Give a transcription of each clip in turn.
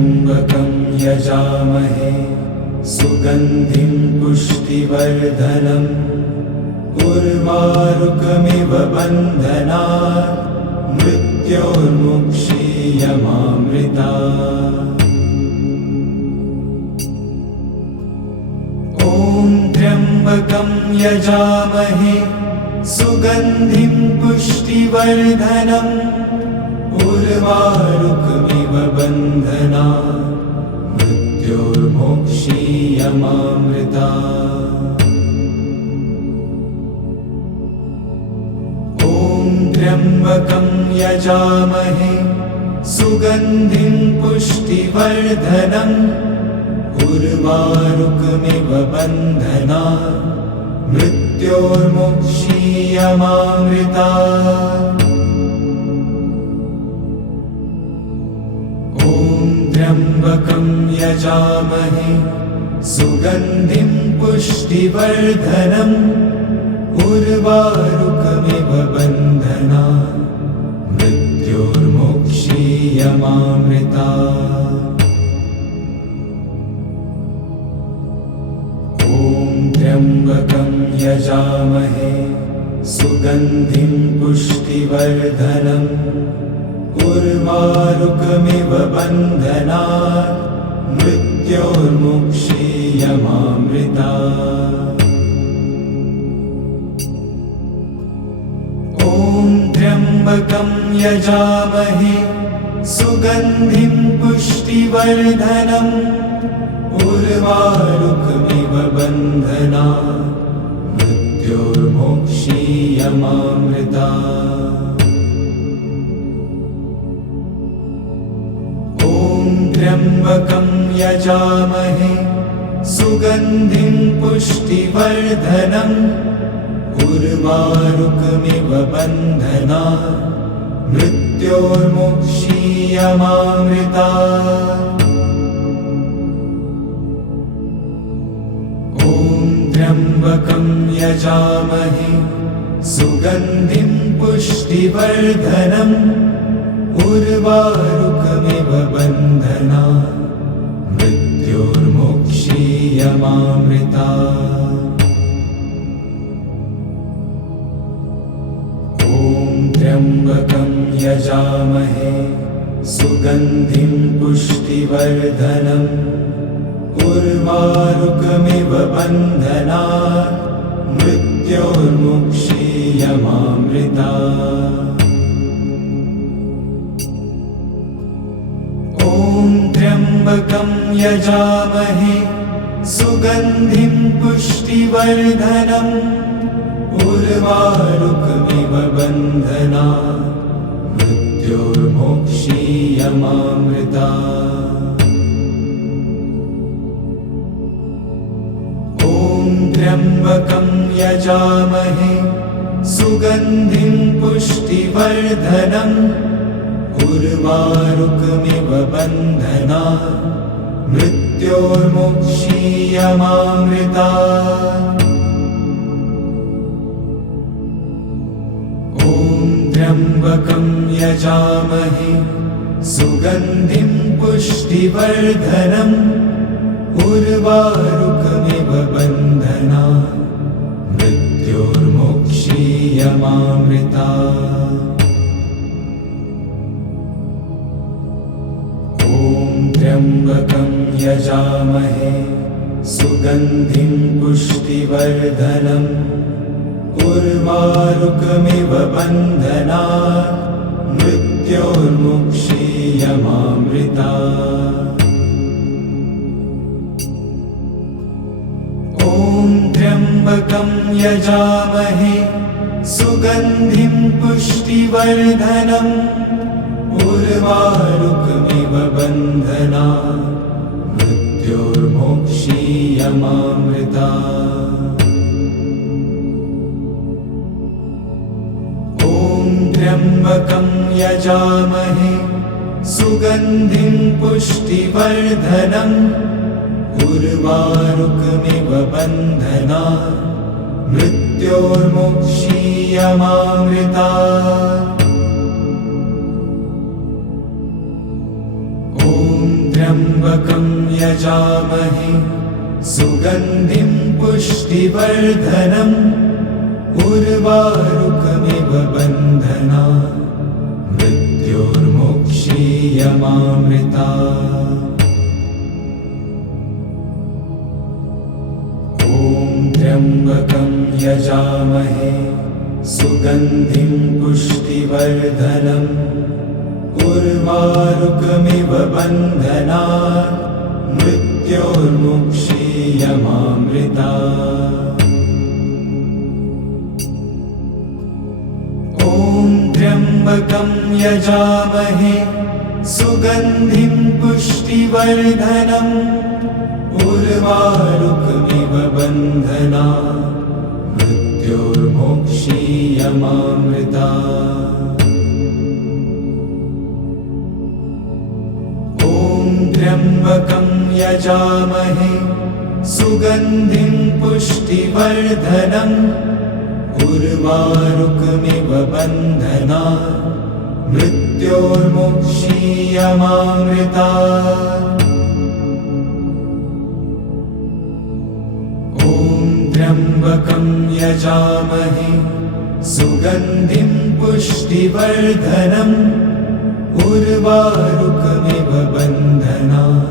त्र्यम्बकं यजामहे सुगन्धिं पुष्टिवर्धनम् उर्वारुकमिव बन्धनात् मृत्योर्मुक्षीयमामृतात्। ॐ त्र्यम्बकं यजामहे सुगन्धिं पुष्टिवर्धनम् उर्वारुकमिव बन्धनात् मृत्योर्मुक्षीयमामृतात्। ॐ त्र्यम्बकं यजामहे सुगन्धिं पुष्टिवर्धनम् उर्वारुकमिव बन्धनात् मृत्योर्मुक्षीयमामृतात्। ॐ त्र्यम्बकं यजामहे सुगन्धिं पुष्टिवर्धनम् उर्वारुकमिव बन्धनात् मृत्योर्मुक्षीयमामृतात्। ॐ त्र्यम्बकं यजामहे सुगन्धिं पुष्टिवर्धनम् उर्वारुकमिव बन्धनात् मृत्योर्मुक्षीयमामृतात्। ॐ त्र्यम्बकं यजामहे सुगन्धिं पुष्टिवर्धनम् उर्वारुकमिव बन्धनात् मृत्योर्मुक्षीयमामृतात्। ॐ त्र्यम्बकं यजामहे सुगन्धिं पुष्टिवर्धनम् उर्वारुकमिव बन्धनात् मृत्योर्मुक्षीयमामृतात्। ॐ त्र्यम्बकं यजामहे सुगन्धिं पुष्टिवर्धनम् उर्वारुकमिव बन्धनात् मृत्योर्मुक्षीयमामृतात्। ॐ त्र्यम्बकं यजामहे सुगन्धिं पुष्टिवर्धनम् उर्वारुकमिव बन्धनात् मृत्योर्मुक्षीयमामृतात्। ॐ त्र्यम्बकं यजामहे सुगन्धिं पुष्टिवर्धनम् उर्वारुकमिव बन्धनात् मृत्योर्मुक्षीयमामृतात्। ॐ त्र्यम्बकं यजामहे सुगन्धिं पुष्टिवर्धनम् उर्वारुकमिव बन्धनात् मृत्योर्मुक्षीयमामृतात्। ॐ त्र्यम्बकं यजामहे सुगन्धिं पुष्टिवर्धनम् उर्वारुकमिव बन्धनात् मृत्योर्मुक्षीयमामृतात्। ॐ त्र्यम्बकं यजामहे सुगन्धिं पुष्टिवर्धनम् उर्वारुकमिव बन्धनात् मृत्योर्मुक्षीयमामृतात्। ॐ त्र्यम्बकं यजामहे सुगन्धिं पुष्टिवर्धनम् उर्वारुकमिव बन्धनात् मृत्योर्मुक्षीयमामृतात्। ॐ त्र्यम्बकं यजामहे सुगन्धिं पुष्टिवर्धनम् उर्वारुकमिव बन्धनात् मृत्योर्मुक्षीयमामृतात्। ॐ त्र्यम्बकं यजामहे सुगन्धिं पुष्टिवर्धनम् उर्वारुकमिव बन्धनात् मृत्योर्मुक्षीयमामृतात्। ॐ त्र्यम्बकं यजामहे सुगन्धिं पुष्टिवर्धनम् उर्वारुकमिव बन्धनात् मृत्योर्मुक्षीयमामृतात्। ॐ त्र्यम्बकं यजामहे सुगन्धिं पुष्टिवर्धनम् उर्वारुकमिव बन्धनात् मृत्योर्मुक्षीयमामृतात्। ॐ त्र्यम्बकं यजामहे सुगन्धिं पुष्टिवर्धनम् उर्वारुकमिव बन्धनात् मृत्योर्मुक्षीयमामृतात्। ॐ त्र्यम्बकं यजामहे सुगन्धिं पुष्टिवर्धनम् उर्वारुकमिव बन्धनात्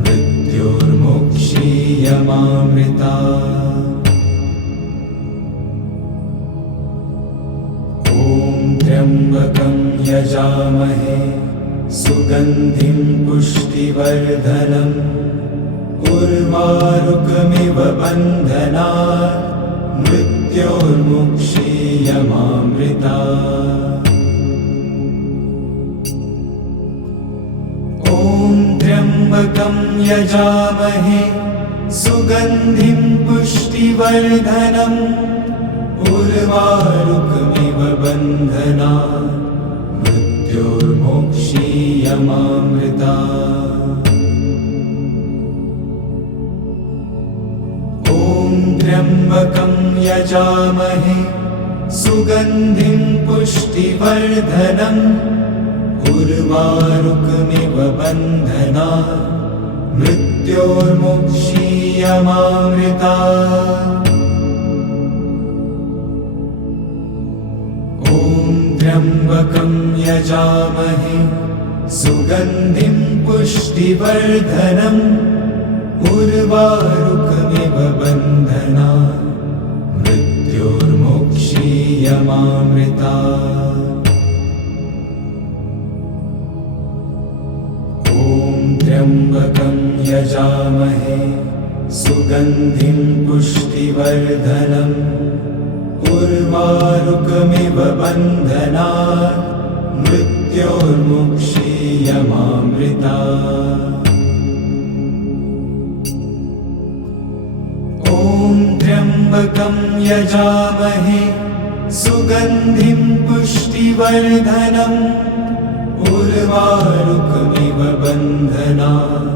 मृत्योर्मुक्षीयमामृतात्। ॐ त्र्यम्बकं यजामहे सुगन्धिं पुष्टिवर्धनम् उर्वारुकमिव बन्धनात् मृत्योर्मुक्षीयमामृतात्। ॐ त्र्यम्बकं यजामहे सुगन्धिं पुष्टिवर्धनम् उर्वारुकमिव बन्धनात् मृत्योर्मुक्षीयमामृतात्। ॐ त्र्यम्बकं यजामहे सुगन्धिं पुष्टिवर्धनम् उर्वारुकमिव बन्धनात् मृत्योर्मुक्षीयमामृतात्। ॐ त्र्यम्बकं यजामहे सुगन्धिं पुष्टिवर्धनम् उर्वारुकमिव बन्धनात् मृत्योर्मुक्षीयमामृतात्। ॐ त्र्यम्बकं यजामहे सुगन्धिं पुष्टिवर्धनम् उर्वारुकमिव बन्धनात् मृत्योर्मुक्षीयमामृतात्। ॐ त्र्यम्बकं यजामहे सुगन्धिं पुष्टिवर्धनम् उर्वारुकमिव बन्धनात्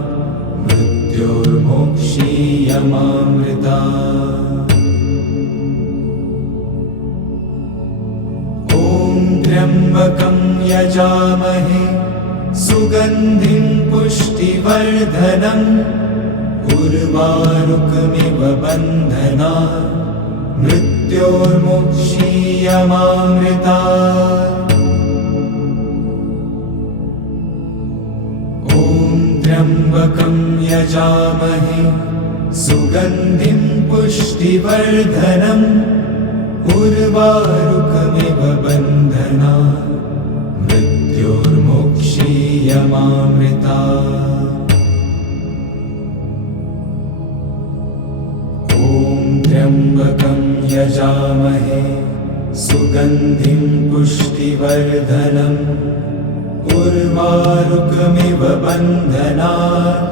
मृत्योर्मुक्षीयमामृतात्। ॐ त्र्यम्बकं यजामहे सुगन्धिं पुष्टिवर्धनम् उर्वारुकमिव बन्धनात् मृत्योर्मुक्षीयमामृतात्। ॐ त्र्यम्बकं यजामहे सुगन्धिं पुष्टिवर्धनम् उर्वारुकमिव बन्धनात् मृत्योर्मुक्षीयमामृतात्। ॐ त्र्यम्बकं यजामहे सुगन्धिं पुष्टिवर्धनम् उर्वारुकमिव बन्धनात्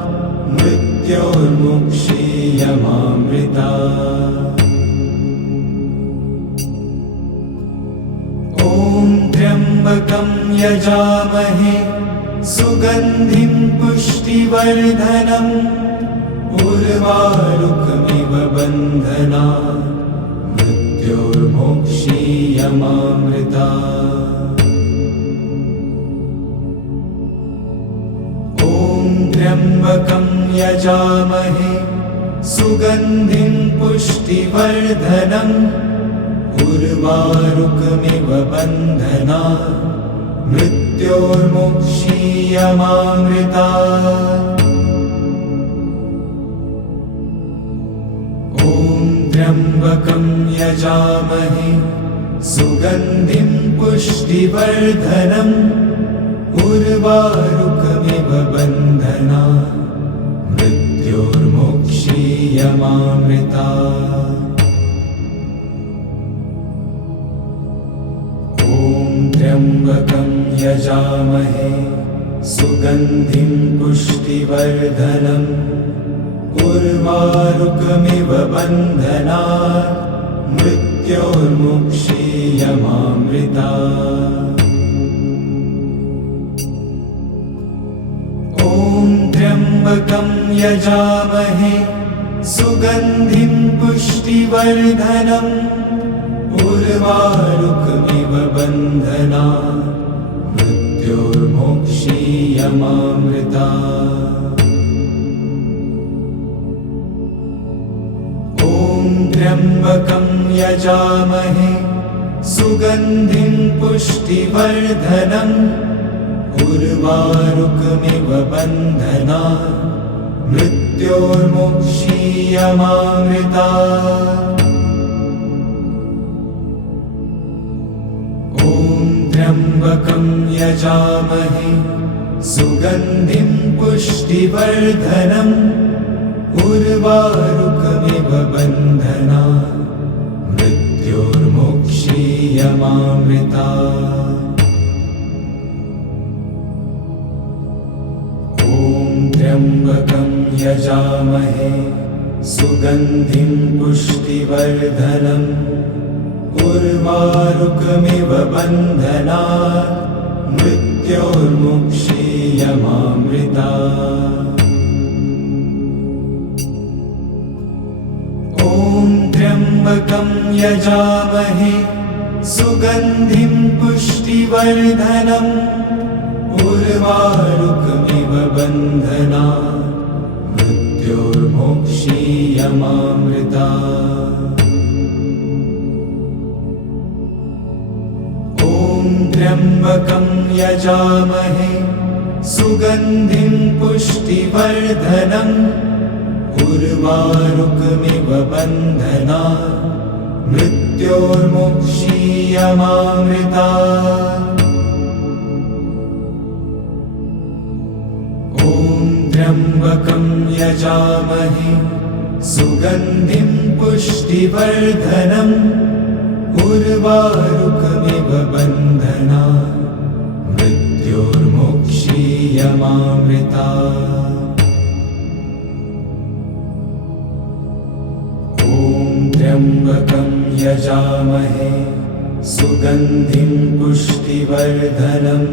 मृत्योर्मुक्षीयमामृतात्। ॐ त्र्यम्बकं यजामहे सुगन्धिं पुष्टिवर्धनम् उर्वारुकमिव बन्धनात् मृत्योर्मुक्षीयमामृतात्। ॐ त्र्यम्बकं यजामहे सुगन्धिं पुष्टिवर्धनम् उर्वारुकमिव बन्धनात् मृत्योर्मुक्षीयमामृतात्। ॐ त्र्यम्बकं यजामहे सुगन्धिं पुष्टिवर्धनम् उर्वारुकमिव बन्धनात् मृत्योर्मुक्षीयमामृतात्। ॐ त्र्यम्बकं यजामहे सुगन्धिं पुष्टिवर्धनम् उर्वारुकमिव बन्धनात् मृत्योर्मुक्षीयमामृतात्। ॐ त्र्यम्बकं यजामहे सुगन्धिं पुष्टिवर्धनम् उर्वारुकमिव बन्धनात् मृत्योर्मुक्षीयमामृतात्। ॐ त्र्यम्बकं यजामहे सुगन्धिं पुष्टिवर्धनम् उर्वारुकमिव बन्धनात् मृत्योर्मुक्षीयमामृतात्। ॐ त्र्यम्बकं यजामहे सुगन्धिं पुष्टिवर्धनम् उर्वारुकमिव बन्धनात् मृत्योर्मुक्षीयमामृतात्। ॐ त्र्यम्बकं यजामहे सुगन्धिं पुष्टिवर्धनम् उर्वारुकमिव बन्धनात् मृत्योर्मुक्षीयमामृतात्। ॐ त्र्यम्बकं यजामहे सुगन्धिं पुष्टिवर्धनम् उर्वारुकमिव बन्धनात् मृत्योर्मुक्षीयमामृतात्। ॐ त्र्यम्बकं यजामहे सुगन्धिं पुष्टिवर्धनम् उर्वारुकमिव बन्धनात् मृत्योर्मुक्षीयमामृतात्। ॐ त्र्यम्बकं यजामहे सुगन्धिं पुष्टिवर्धनम् उर्वारुकमिव बन्धनात् मृत्योर्मुक्षीयमामृतात्। ॐ त्र्यम्बकं यजामहे सुगन्धिं पुष्टिवर्धनम्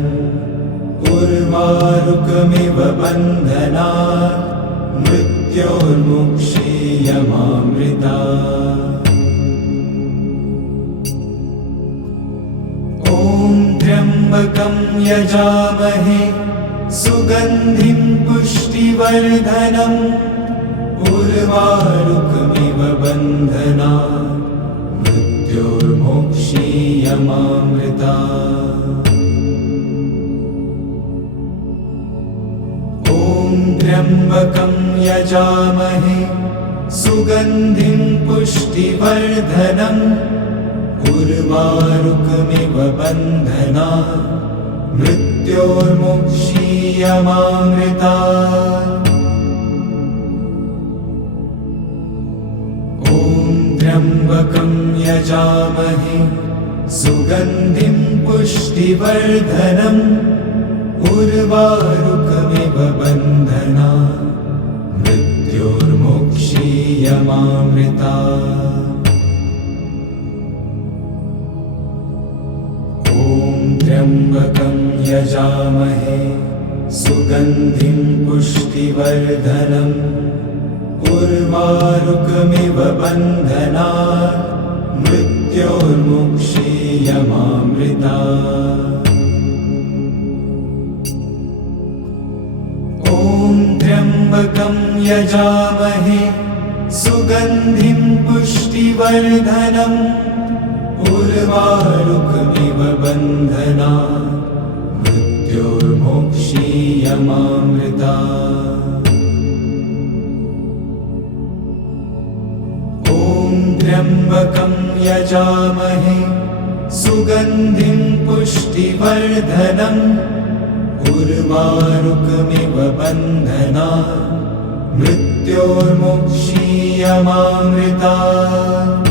उर्वारुकमिव बन्धनात् मृत्योर्मुक्षीयमामृतात्। ॐ त्र्यम्बकं यजामहे सुगन्धिं पुष्टिवर्धनम् उर्वारुकमिव बन्धनात् मृत्योर्मुक्षीयमामृतात्। ॐ त्र्यम्बकं यजामहे सुगन्धिं पुष्टिवर्धनम् उर्वारुकमिव बन्धनात् मृत्योर्मुक्षीयमामृतात्। ॐ त्र्यम्बकं यजामहे सुगन्धिं पुष्टिवर्धनम् उर्वारुकमिव बन्धनात् मृत्योर्मुक्षीयमामृतात्। ॐ त्र्यम्बकं यजामहे सुगन्धिं पुष्टिवर्धनम् उर्वारुकमिव बन्धनात् मृत्योर्मुक्षीयमामृतात्। ॐ त्र्यम्बकं यजामहे सुगन्धिं पुष्टिवर्धनम् उर्वारुकमिव बन्धनात् मृत्योर्मोक्षीयमामृतात्। ॐ त्र्यम्बकं यजामहे सुगन्धिं पुष्टिवर्धनम् उर्वारुकमिव बन्धनात् मृत्योर्मोक्षीयमामृतात्।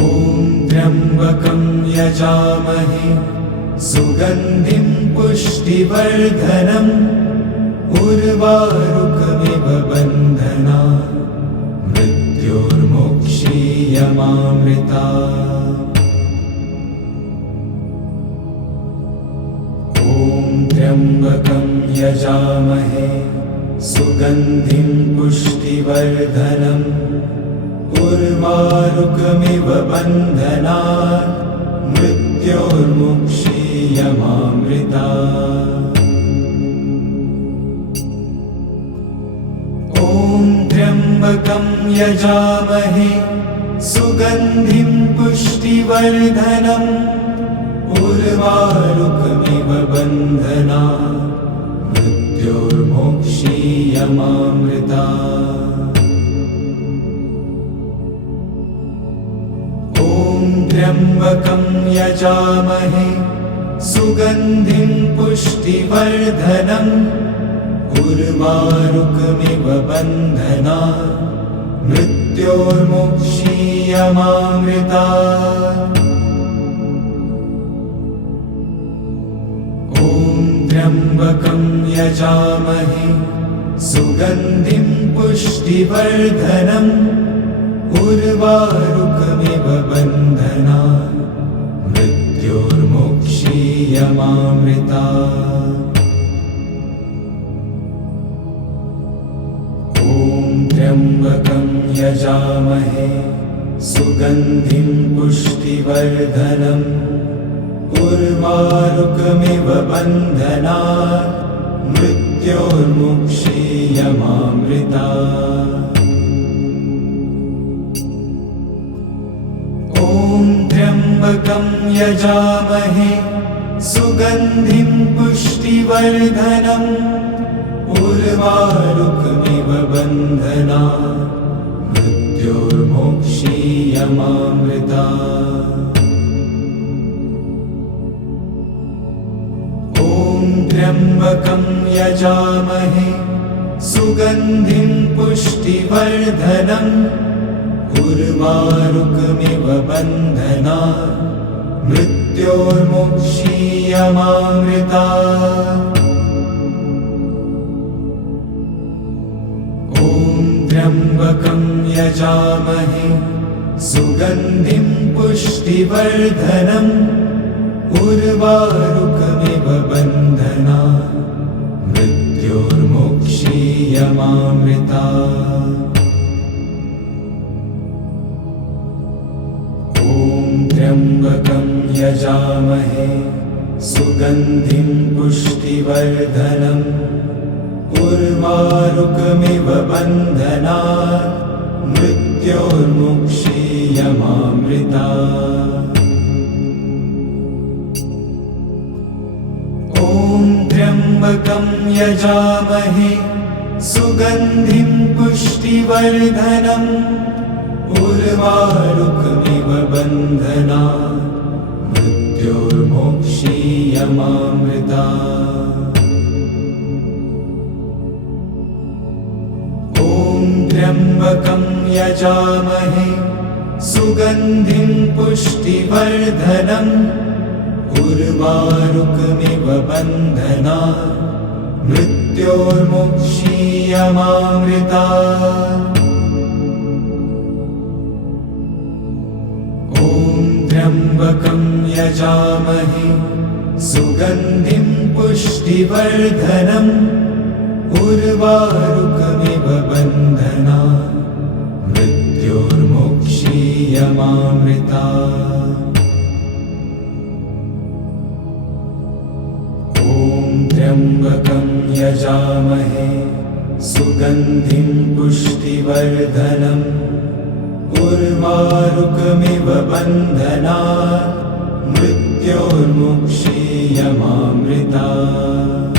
ॐ त्र्यम्बकं यजामहे सुगन्धिं पुष्टिवर्धनम् उर्वारुकमिव बन्धनात् मृत्योर्मोक्षीयमामृतात्। ॐ त्र्यम्बकं यजामहे सुगन्धिं पुष्टिवर्धनम् उर्वारुकमिव बन्धनात् मृत्योर्मोक्षीयमामृतात्। ॐ त्र्यम्बकं यजामहे सुगन्धिं पुष्टिवर्धनम् उर्वारुकमिव बन्धनात् मृत्योर्मोक्षीयमामृतात्। ॐ त्र्यम्बकं यजामहे सुगन्धिं पुष्टिवर्धनम् उर्वारुकमिव बन्धनात् मृत्योर्मोक्षीयमामृतात्। ॐ त्र्यम्बकं यजामहे सुगन्धिं पुष्टिवर्धनम् उर्वारुकमिव बन्धनात् मृत्योर्मोक्षीयमामृतात्। ॐ त्र्यम्बकं यजामहे सुगन्धिं पुष्टिवर्धनम् उर्वारुकमिव बन्धनात् मृत्योर्मोक्षीयमामृतात्। ॐ त्र्यम्बकं यजामहे सुगन्धिं पुष्टिवर्धनम् उर्वारुकमिव बन्धनात् मृत्योर्मोक्षीयमामृतात्। ॐ त्र्यम्बकं यजामहे सुगन्धिं पुष्टिवर्धनम् उर्वारुकमिव बन्धनात् मृत्योर्मोक्षीयमामृतात्। ॐ त्र्यम्बकं यजामहे सुगन्धिं पुष्टिवर्धनम् उर्वारुकमिव बन्धनात् मृत्योर्मोक्षीयमामृतात्। ॐ त्र्यम्बकं यजामहे सुगन्धिं पुष्टिवर्धनम् उर्वारुकमिव बन्धनात् मृत्योर्मोक्षीयमामृतात्। ॐ त्र्यम्बकं यजामहे सुगन्धिं पुष्टिवर्धनम् उर्वारुकमिव बन्धनात् मृत्योर्मोक्षीयमामृतात्। ॐ त्र्यम्बकं यजामहे सुगन्धिं पुष्टिवर्धनम् उर्वारुकमिव बन्धनात् मृत्योर्मोक्षीयमामृतात्। ॐ त्र्यम्बकं यजामहे सुगन्धिं पुष्टिवर्धनम् उर्वारुकमिव बन्धनात् मृत्योर्मोक्षीयमामृतात्। ॐ त्र्यम्बकं यजामहे सुगन्धिं पुष्टिवर्धनम् उर्वारुकमिव बन्धनात् मृत्योर्मुक्षीयमामृतात्।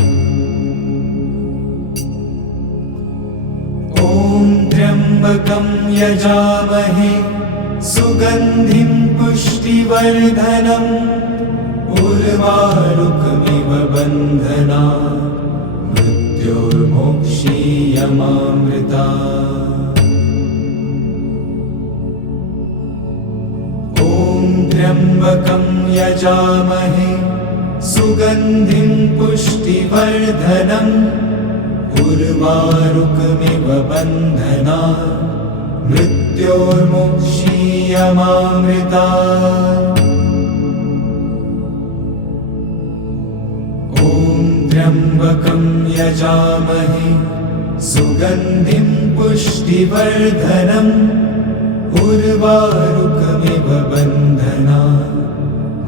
ॐ त्र्यम्बकं यजामहे सुगन्धिं पुष्टिवर्धनम् उर्वारुकमिव बन्धनात् मृत्योर्मुक्षीयमामृतात्। ॐ त्र्यम्बकं यजामहे सुगन्धिं पुष्टिवर्धनम् उर्वारुकमिव बन्धनात् मृत्योर्मुक्षीयमामृतात्। ॐ त्र्यम्बकं यजामहे सुगन्धिं पुष्टिवर्धनम् उर्वारुकमिव बन्धनात्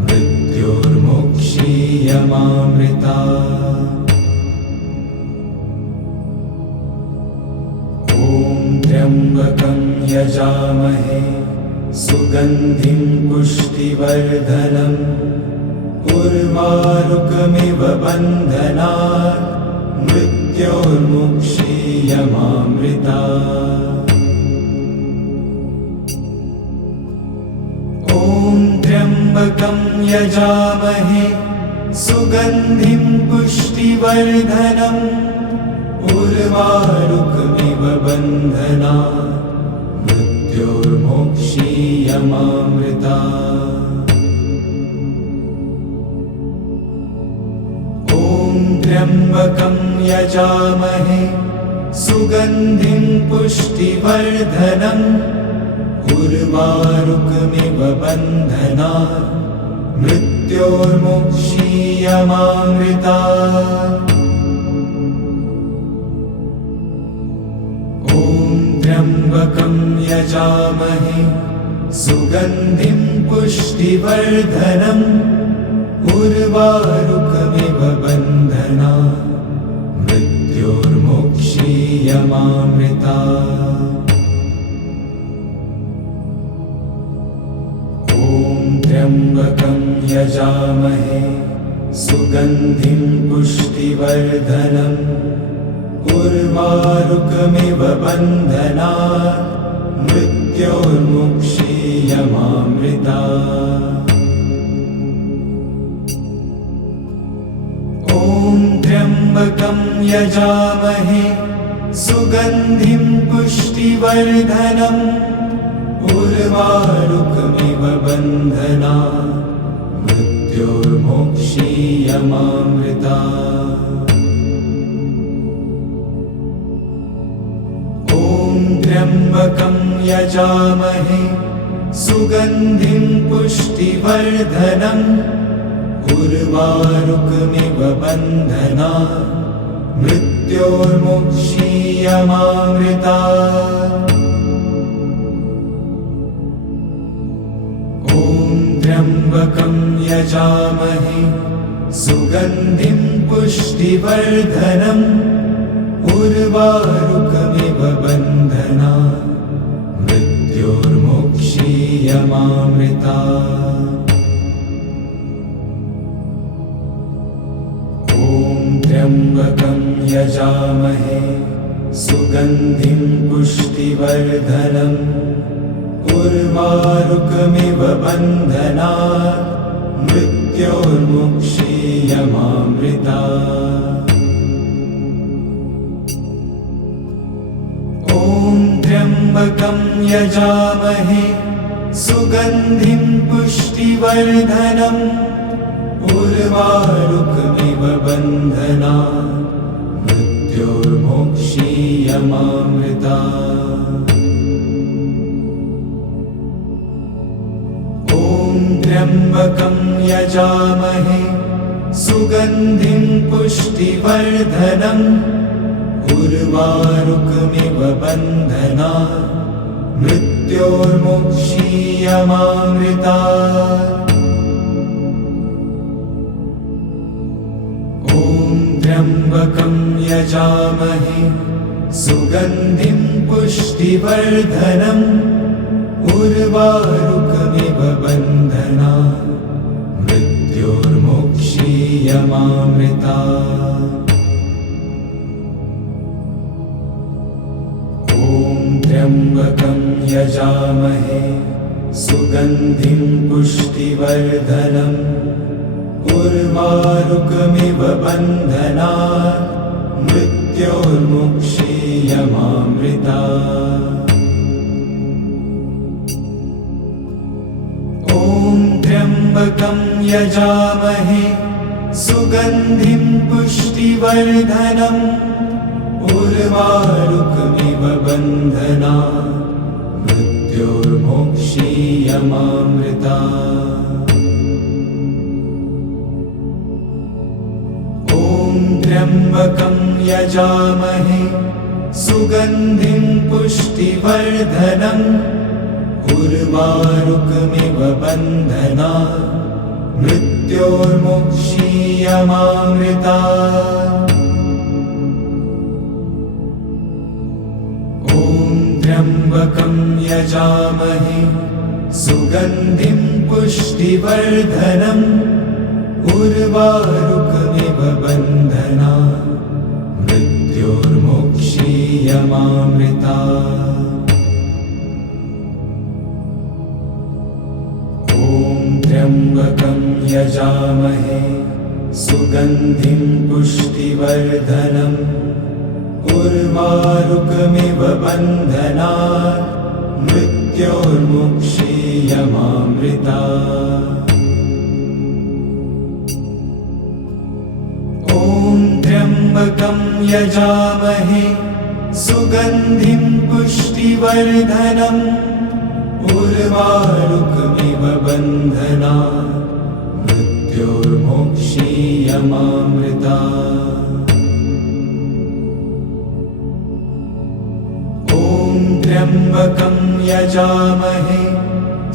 मृत्योर्मुक्षीयमामृतात्। ॐ त्र्यम्बकं यजामहे सुगन्धिं पुष्टिवर्धनम् उर्वारुकमिव बन्धनात् मृत्योर्मुक्षीयमामृतात्। ॐ त्र्यम्बकं यजामहे सुगन्धिं पुष्टिवर्धनम् उर्वारुकमिव बन्धनात् मृत्योर्मुक्षीयमामृतात्। ॐ त्र्यम्बकं यजामहे सुगन्धिं पुष्टिवर्धनम् उर्वारुकमिव बन्धनात् मृत्योर्मुक्षीयमामृतात्। ॐ त्र्यम्बकं यजामहे सुगन्धिं पुष्टिवर्धनम् उर्वारुकमिव बन्धनात् मृत्योर्मुक्षीयमामृतात्। ॐ त्र्यम्बकं यजामहे सुगन्धिं पुष्टिवर्धनम् उर्वारुकमिव बन्धनात् मृत्योर्मुक्षीयमामृतात्। ॐ त्र्यम्बकं यजामहे सुगन्धिं पुष्टिवर्धनम् उर्वारुकमिव बन्धनात् मृत्योर्मुक्षीयमामृतात्। ॐ त्र्यम्बकं यजामहे सुगन्धिं पुष्टिवर्धनम् उर्वारुकमिव बन्धनात् मृत्योर्मुक्षीयमामृतात्। ॐ त्र्यम्बकं यजामहे सुगन्धिं पुष्टिवर्धनम् उर्वारुकमिव बन्धनात् मृत्योर्मुक्षीयमामृतात्। ॐ त्र्यम्बकं यजामहे सुगन्धिं पुष्टिवर्धनम् उर्वारुकमिव बन्धनात् मृत्योर्मुक्षीयमामृतात्। ॐ त्र्यम्बकं यजामहे सुगन्धिं पुष्टिवर्धनम् उर्वारुकमिव बन्धनात् मृत्योर्मुक्षीयमामृतात्। ॐ त्र्यम्बकं यजामहे सुगन्धिं पुष्टिवर्धनम् उर्वारुकमिव बन्धनात् मृत्योर्मुक्षीयमामृतात्। ॐ त्र्यम्बकं यजामहे सुगन्धिं पुष्टिवर्धनम् उर्वारुकमिव बन्धनात् मृत्योर्मुक्षीयमामृतात्। ॐ त्र्यम्बकं यजामहे सुगन्धिं पुष्टिवर्धनम् उर्वारुकमिव बन्धनात् मृत्योर्मुक्षीयमामृतात्। ॐ त्र्यम्बकं यजामहे सुगन्धिं पुष्टिवर्धनम् उर्वारुकमिव बन्धनात् मृत्योर्मुक्षीयमामृतात्। ॐ त्र्यम्बकं यजामहे सुगन्धिं पुष्टिवर्धनम् उर्वारुकमिव बन्धनात् मृत्योर्मुक्षीयमामृतात्। ॐ त्र्यम्बकं यजामहे सुगन्धिं पुष्टिवर्धनम् उर्वारुकमिव बन्धनात् मृत्योर्मुक्षीयमामृतात्। ॐ त्र्यम्बकं यजामहे सुगन्धिं पुष्टिवर्धनम् उर्वारुकमिव बन्धनात् मृत्योर्मुक्षीयमामृतात्। ॐ त्र्यम्बकं यजामहे सुगन्धिं पुष्टिवर्धनम् उर्वारुकमिव बन्धनात् मृत्योर्मुक्षीयमामृतात्। ॐ त्र्यम्बकं यजामहे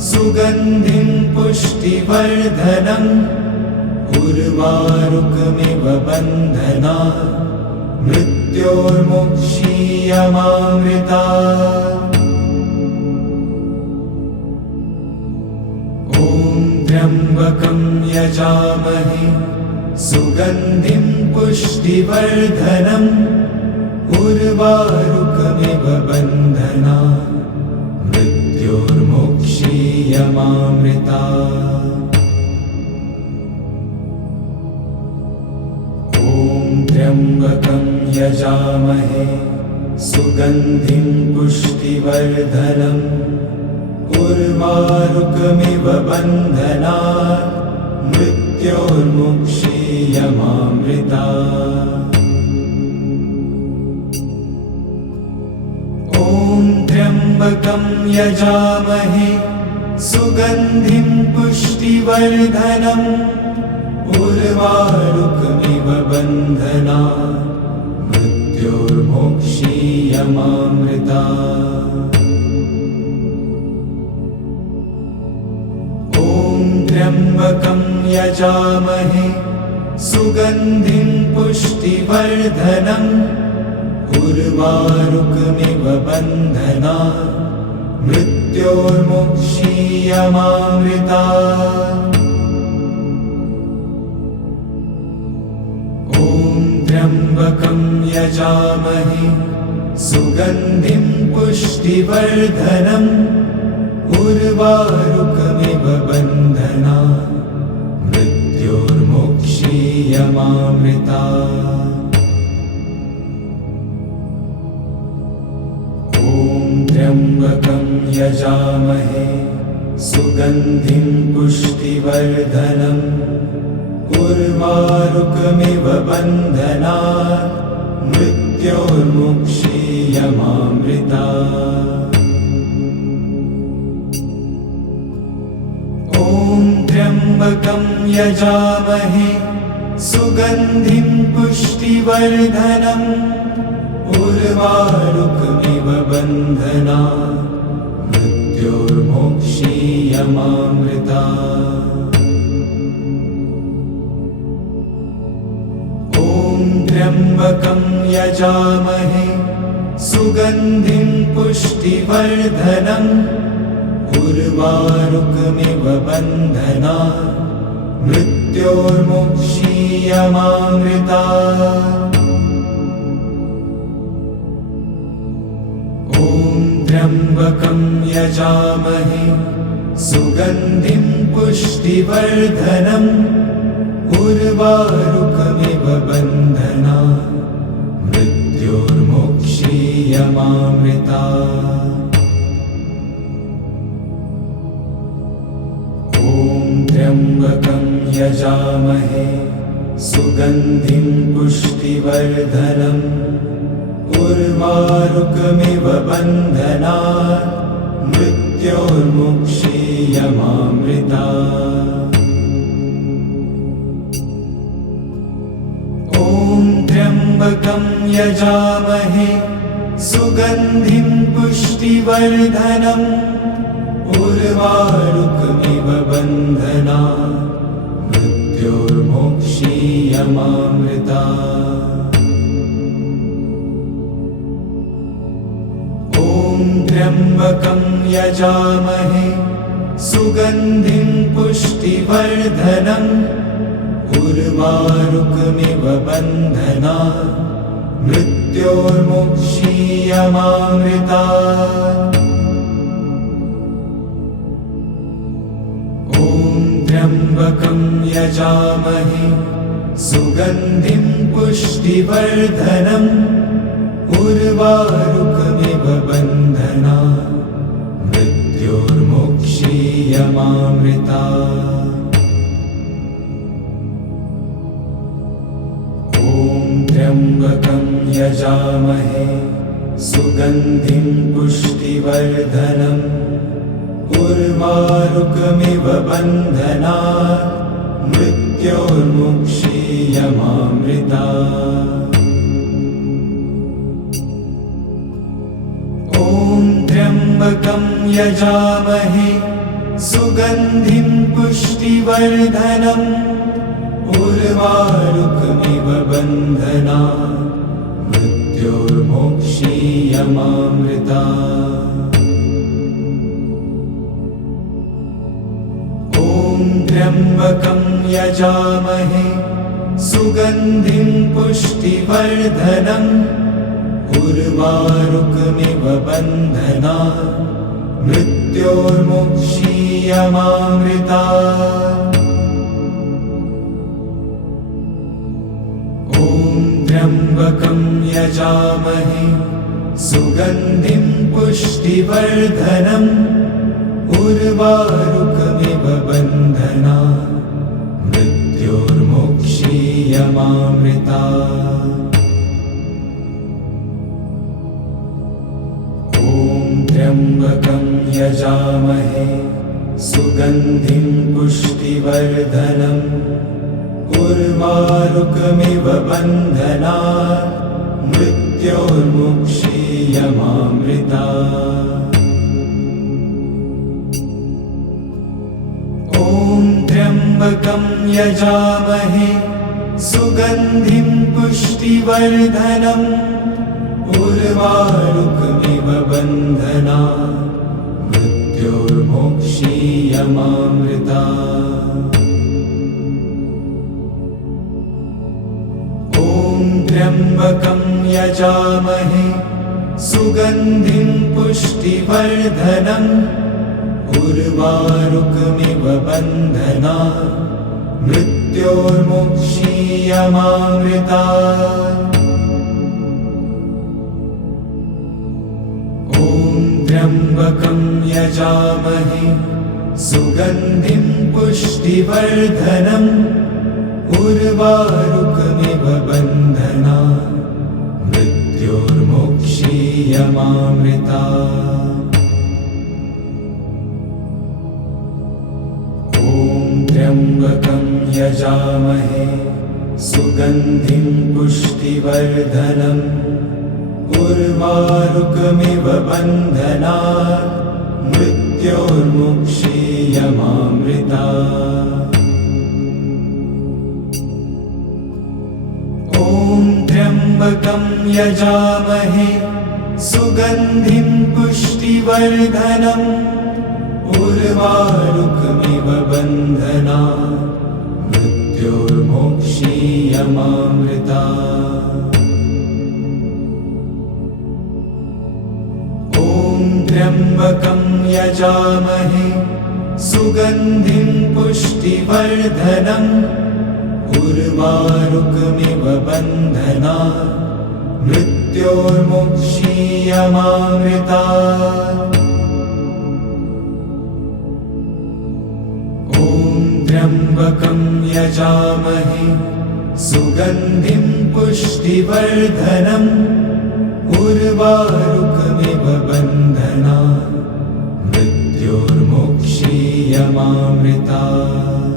सुगन्धिं पुष्टिवर्धनम् उर्वारुकमिव बन्धनात् मृत्योर्मुक्षीयमामृतात्। ॐ त्र्यम्बकं यजामहे सुगन्धिं पुष्टिवर्धनम् उर्वारुकमिव बन्धनात् मृत्योर्मुक्षीयमामृतात्। ॐ त्र्यम्बकं यजामहे सुगन्धिं पुष्टिवर्धनम् उर्वारुकमिव बन्धनात् मृत्योर्मुक्षीयमामृतात्। ॐ त्र्यम्बकं यजामहे सुगन्धिं पुष्टिवर्धनम् उर्वारुकमिव बन्धनात् मृत्योर्मुक्षीयमामृतात्। ॐ त्र्यम्बकं यजामहे सुगन्धिं पुष्टिवर्धनम् उर्वारुकमिव बन्धनात् मृत्योर्मुक्षीयमामृतात्। ॐ त्र्यम्बकं यजामहे सुगन्धिं पुष्टिवर्धनम् उर्वारुकमिव बन्धनात् मृत्योर्मुक्षीयमामृतात्। ॐ त्र्यम्बकं यजामहे सुगन्धिं पुष्टिवर्धनम् उर्वारुकमिव बन्धनात् मृत्योर्मुक्षीयमामृतात्। ॐ त्र्यम्बकं यजामहे सुगन्धिं पुष्टिवर्धनम् उर्वारुकमिव बन्धनात् मृत्योर्मुक्षीयमामृतात्। ॐ त्र्यम्बकं यजामहे सुगन्धिं पुष्टिवर्धनम् उर्वारुकमिव बन्धनात् मृत्योर्मुक्षीयमामृतात्। ॐ त्र्यम्बकं यजामहे सुगन्धिं पुष्टिवर्धनम् उर्वारुकमिव बन्धनात् मृत्योर्मुक्षीयमामृतात्। ॐ त्र्यम्बकं यजामहे सुगन्धिं पुष्टिवर्धनम् उर्वारुकमिव बन्धनात् मृत्योर्मुक्षीयमामृतात्। ॐ त्र्यम्बकं यजामहे सुगन्धिं पुष्टिवर्धनम् उर्वारुकमिव बन्धनात् मृत्योर्मुक्षीयमामृतात्। ॐ त्र्यम्बकं यजामहे सुगन्धिं पुष्टिवर्धनम् उर्वारुकमिव बन्धनात् मृत्योर्मुक्षीयमामृतात्। ॐ त्र्यम्बकं यजामहे सुगन्धिं पुष्टिवर्धनम् उर्वारुकमिव बन्धनात् मृत्योर्मुक्षीयमामृतात्। ॐ त्र्यम्बकं यजामहे सुगन्धिं पुष्टिवर्धनम् उर्वारुकमिव बन्धनात् मृत्योर्मुक्षीयमामृतात्। ॐ त्र्यम्बकं यजामहे सुगन्धिं पुष्टिवर्धनम् उर्वारुकमिव बन्धनात् मृत्योर्मुक्षीयमामृतात्। ॐ त्र्यम्बकं यजामहे सुगन्धिं पुष्टिवर्धनम् उर्वारुकमिव बन्धनात् मृत्योर्मुक्षीयमामृतात्। ॐ त्र्यम्बकं यजामहे सुगन्धिं पुष्टिवर्धनम् उर्वारुकमिव बन्धनात् मृत्योर्मुक्षीयमामृतात्। ॐ त्र्यम्बकं यजामहे सुगन्धिं पुष्टिवर्धनम् उर्वारुकमिव बन्धनात् मृत्योर्मुक्षीयमामृतात्। ॐ त्र्यम्बकं यजामहे सुगन्धिं पुष्टिवर्धनम् उर्वारुकमिव बन्धनात् मृत्योर्मुक्षीयमामृतात्। ॐ त्र्यम्बकं यजामहे सुगन्धिं पुष्टिवर्धनम् उर्वारुकमिव बन्धनात् मृत्योर्मुक्षीयमामृतात्। ॐ त्र्यम्बकं यजामहे सुगन्धिं पुष्टिवर्धनम् उर्वारुकमिव बन्धनात् मृत्योर्मुक्षीयमामृतात्। ॐ त्र्यम्बकं यजामहे सुगन्धिं पुष्टिवर्धनम् उर्वारुकमिव बन्धनात् मृत्योर्मुक्षीयमामृतात्। ॐ त्र्यम्बकं यजामहे सुगन्धिं पुष्टिवर्धनम् उर्वारुकमिव बन्धनात् मृत्योर्मोक्षीयमामृतात्। ॐ त्र्यम्बकं यजामहे सुगन्धिं पुष्टिवर्धनम् उर्वारुकमिव बन्धनात् मृत्योर्मोक्षीयमामृतात्। ॐ त्र्यम्बकं यजामहे सुगन्धिं पुष्टिवर्धनम् उर्वारुकमिव बन्धनात् मृत्योर्मोक्षीयमामृतात्।